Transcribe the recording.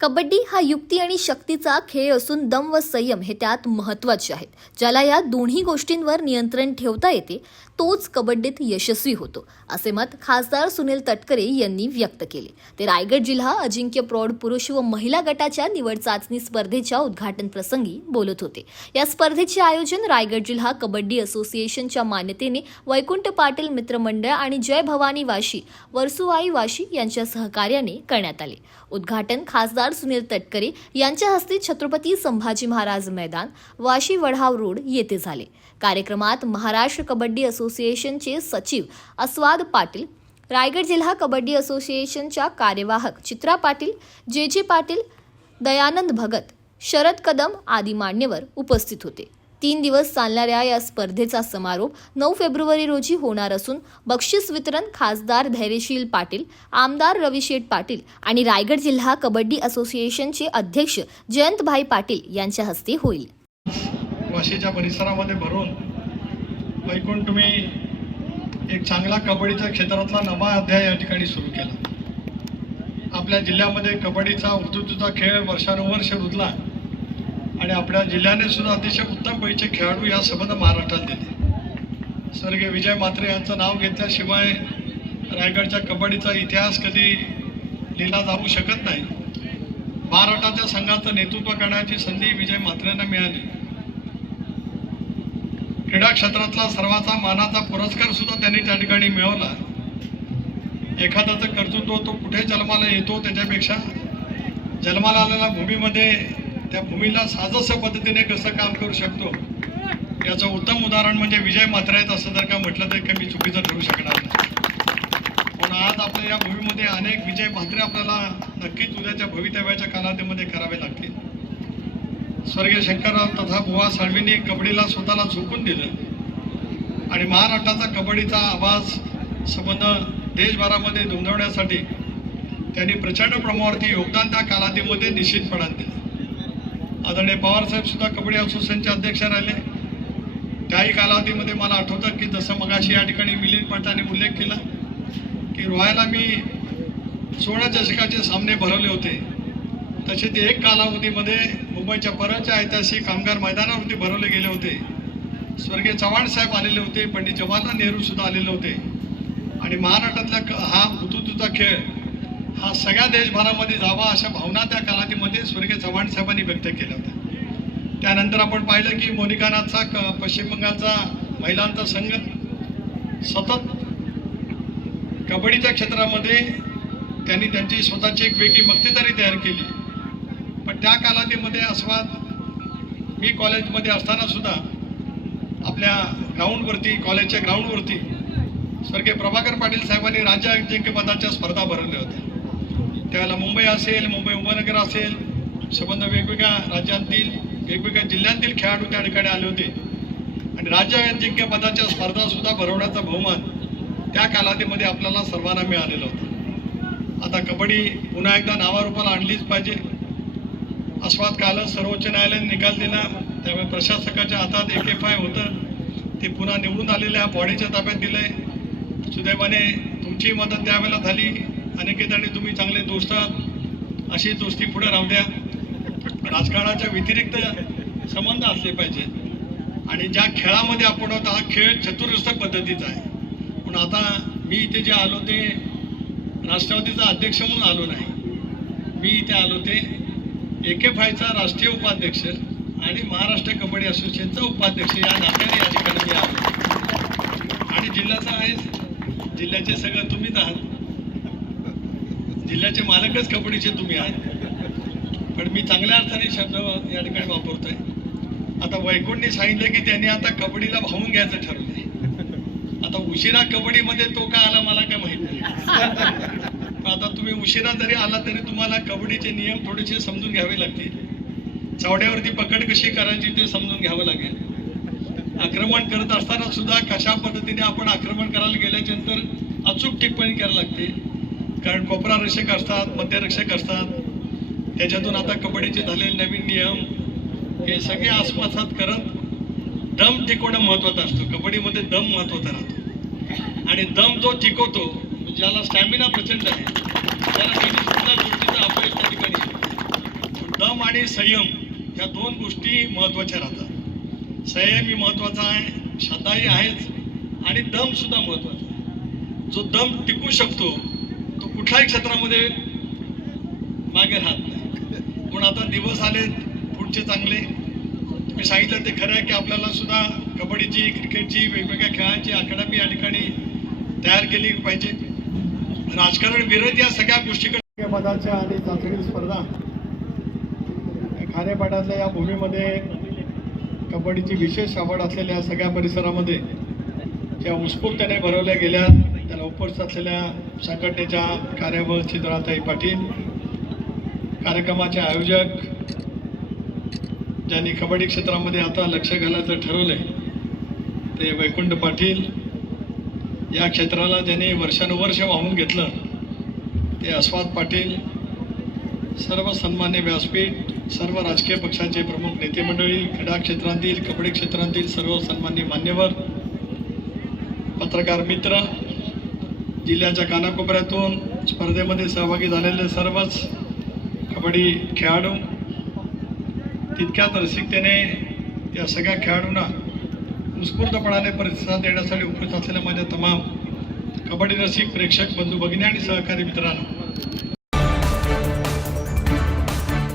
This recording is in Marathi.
कबड्डी हा युक्ती आणि शक्तीचा खेळ असून दम व संयम हे त्यात महत्त्वाचे आहेत. ज्याला या दोन्ही गोष्टींवर नियंत्रण ठेवता येते तोच कबड्डीत यशस्वी होतो असे मत खासदार सुनील तटकरे यांनी व्यक्त केले. ते रायगड जिल्हा अजिंक्य प्रौढ पुरुष व महिला गटाच्या निवड चाचणी स्पर्धेच्या उद्घाटन प्रसंगी बोलत होते. या स्पर्धेचे आयोजन रायगड जिल्हा कबड्डी असोसिएशनच्या मान्यतेने वैकुंठ पाटील मित्रमंडळ आणि जय भवानी वाशी वर्सुवाई वाशी यांच्या सहकार्याने करण्यात आले. उद्घाटन खासदार सुनील तटकरे यांच्या हस्ते छत्रपती संभाजी महाराज मैदान वाशी वढाव रोड येथे झाले. कार्यक्रमात महाराष्ट्र कबड्डी असोसिएशनचे सचिव अस्वाद पाटील रायगड जिल्हा कबड्डी असोसिएशनच्या कार्यवाहक चित्रा पाटील जे जे पाटील दयानंद भगत शरद कदम आदी मान्यवर उपस्थित होते. तीन दिवस चालणाऱ्या या स्पर्धेचा समारोप नऊ फेब्रुवारी रोजी होणार असून बक्षीस वितरण खासदार धैर्यशील पाटील आमदार रविशेठ पाटील आणि रायगड जिल्हा कबड्डी असोसिएशनचे अध्यक्ष जयंतभाई पाटील यांच्या हस्ते होईल. वाशीच्या परिसरामध्ये भरून ऐकून तुम्ही एक चांगला कबड्डीच्या क्षेत्रातला नवा अध्याय या ठिकाणी सुरू केला. आपल्या जिल्ह्यामध्ये कबड्डीचा हुतुतूचा खेळ वर्षानुवर्ष रुजला. आणि आपल्या जिल्ह्याने सुद्धा अतिशय उत्तम पैसे खेळाडू या संबंध महाराष्ट्रात दिले. स्वर्गीय विजय म्हात्रे यांचं नाव घेतल्याशिवाय रायगडच्या कबड्डीचा इतिहास कधी लिहिला जाऊ शकत नाही. महाराष्ट्राच्या संघाचं नेतृत्व करण्याची संधी विजय म्हात्रेंना मिळाली. क्रीडा क्षेत्रातला सर्वाचा मानाचा पुरस्कार सुद्धा त्यांनी त्या ठिकाणी मिळवला. एखाद्याचं कर्तृत्व तो कुठे जन्माला येतो त्याच्यापेक्षा जन्माला आलेल्या भूमीमध्ये त्या भूमीला साजस पद्धतीने कसं काम करू शकतो? याचं उत्तम उदाहरण म्हणजे विजय मात्र आहेत असं जर का म्हटलं तर कमी चुकीचं ठरू शकणार नाही. पण आज आपल्या या भूमीमध्ये अनेक विजय म्हात्रे आपल्याला नक्कीच उद्याच्या भवितव्याच्या कालावधीमध्ये करावे लागतील. स्वर्गीय शंकरराव तथा बुवा साळवींनी कबड्डीला स्वतःला झोकून दिलं. आणि महाराष्ट्राचा कबड्डीचा आवाज संबंध देशभरामध्ये नोंदवण्यासाठी त्यांनी प्रचंड प्रमाणावरती योगदान त्या कालावधीमध्ये निश्चितपणाने दिलं. आदरणीय पवारसाहेब सुद्धा कबड्डी असोसिएशनचे अध्यक्ष राहिले. त्याही कालावधीमध्ये मला आठवतं की जसं मगाशी या ठिकाणी मिलिंद पटाने उल्लेख केला की रोहायला मी सोळा चषकाचे सामने भरवले होते. तसे ते एक कालावधीमध्ये मुंबईच्या परळच्या ऐतिहासिक कामगार मैदानावरती भरवले गेले होते. स्वर्गीय चव्हाण साहेब आलेले होते पंडित जवाहरलाल नेहरू सुद्धा आलेले होते. आणि महाराष्ट्रातला क- हा ऋतुतूचा खेळ हा सगळ्या देशभरामध्ये जावा अशा भावना त्या कालावधीमध्ये स्वर्गीय चव्हाण साहेबांनी व्यक्त केल्या होत्या. त्यानंतर आपण पाहिलं की मोनिकानाथचा क पश्चिम बंगालचा महिलांचा संघ सतत कबड्डीच्या क्षेत्रामध्ये त्यांनी त्यांची स्वतःची एक वेगळी मक्तेदारी तयार केली. पण त्या कालावधीमध्ये अस्वाद मी कॉलेजमध्ये असताना सुद्धा आपल्या ग्राउंडवरती कॉलेजच्या ग्राउंडवरती स्वर्गीय प्रभाकर पाटील साहेबांनी राज्य अजिंक्यपदाच्या स्पर्धा भरवल्या होत्या. त्यावेळेला मुंबई असेल मुंबई उपनगर असेल संबंध वेगवेगळ्या राज्यांतील वेगवेगळ्या जिल्ह्यांतील खेळाडू त्या ठिकाणी आले होते. आणि राज्य अजिंक्यपदाच्या पदाच्या स्पर्धासुद्धा भरवण्याचा बहुमान त्या कालावधीमध्ये आपल्याला सर्वांना मिळालेलं होतं. आता कबड्डी पुन्हा एकदा नावारूपाला आणलीच पाहिजे. आस्वाद कालच सर्वोच्च न्यायालयाने निकाल दिला. त्यामुळे प्रशासकाच्या हातात एक एफ आय होतं. ते पुन्हा निवडून आलेल्या बॉडीच्या ताब्यात दिलंय. सुदैवाने तुमची मदत त्यावेळेला झाली. अनेकेतांनी तुम्ही चांगले दोस्त आहात. अशी दोस्ती पुढे राहू द्या. राजकारणाच्या व्यतिरिक्त संबंध असले पाहिजेत आणि ज्या खेळामध्ये आपण आहोत हा खेळ चतुरस्थ पद्धतीचा आहे. पण आता मी इथे जे आलो ते राष्ट्रवादीचा अध्यक्ष म्हणून आलो नाही. मी इथे आलो ते ए के फायचा राष्ट्रीय उपाध्यक्ष आणि महाराष्ट्र कबड्डी असोसिएशनचा उपाध्यक्ष या नात्याने या ठिकाणी मी आलो. आणि जिल्ह्याचा आहे जिल्ह्याचे सगळं तुम्हीच आहात. जिल्ह्याचे मालकच कबड्डीचे तुम्ही आहात. पण मी चांगल्या अर्थाने शब्द या ठिकाणी वापरतोय. आता वैकुंठने सांगितलं की त्यांनी आता कबड्डीला भावून घ्यायचं ठरवलंय. आता उशिरा कबड्डीमध्ये तो का आला मला काय माहीत नाही. आता तुम्ही उशिरा जरी आला तरी तुम्हाला कबड्डीचे नियम थोडेसे समजून घ्यावे लागतील. चावड्यावरती पकड कशी करायची ते समजून घ्यावं लागेल. आक्रमण करत असताना सुद्धा कशा पद्धतीने आपण आक्रमण करायला गेल्याच्यानंतर अचूक टिप्पणी करायला लागते. कारण कोपरा रक्षक असतात मध्यरक्षक असतात. त्याच्यातून आता कबड्डीचे झालेले नवीन नियम हे सगळे आसपासात करत दम टिकवणं महत्त्वाचं असतं. कबड्डीमध्ये दम महत्त्वाचा राहतो. आणि दम जो टिकवतो ज्याला स्टॅमिना प्रचंड आहे त्याला कधी सुद्धा गोष्टीचा अपयश त्या ठिकाणी आणि संयम ह्या दोन गोष्टी महत्त्वाच्या राहतात. संयम ही महत्त्वाचा आहे श्रद्धाही आहेच आणि दम सुद्धा महत्त्वाचा आहे. जो दम टिकू शकतो तो कुठल्याही क्षेत्रामध्ये मागे राहत नाही. पण आता दिवस आलेत पुढचे चांगले. तुम्ही सांगितलं ते खरं आहे की आपल्याला सुद्धा कबड्डीची क्रिकेटची वेगवेगळ्या खेळांची अकॅडमी या ठिकाणी तयार केली पाहिजे. राजकारण विरोध या सगळ्या गोष्टीकडे. पदाच्या आणि चाचणी स्पर्धा. खारेपाटातल्या या भूमीमध्ये कबड्डीची विशेष आवड असलेल्या सगळ्या परिसरामध्ये ज्या उत्स्फूर्तपणे भरवल्या गेल्या त्याला उपस्थित असलेल्या संघटनेच्या कार्यावर चित्राताई पाटील कार्यक्रमाचे आयोजक ज्यांनी कबड्डी क्षेत्रामध्ये आता लक्ष घालायचं ठरवलंय ते वैकुंठ पाटील या क्षेत्राला ज्यांनी वर्षानुवर्ष वाहून घेतलं ते अस्वाद पाटील सर्व सन्मान्य व्यासपीठ सर्व राजकीय पक्षाचे प्रमुख नेते मंडळी क्रीडा क्षेत्रातील कबड्डी क्षेत्रातील सर्व सन्मान्य मान्यवर पत्रकार मित्र जिल्ह्याच्या कानाकोपऱ्यातून स्पर्धेमध्ये सहभागी झालेले सर्वच कबड्डी खेळाडू तितक्याच रसिकतेने या सगळ्या खेळाडूंना उत्स्फूर्तपणाने प्रतिसाद देण्यासाठी उपस्थित असलेल्या माझ्या तमाम कबड्डी रसिक प्रेक्षक बंधू भगिनी आणि सहकारी मित्रांनो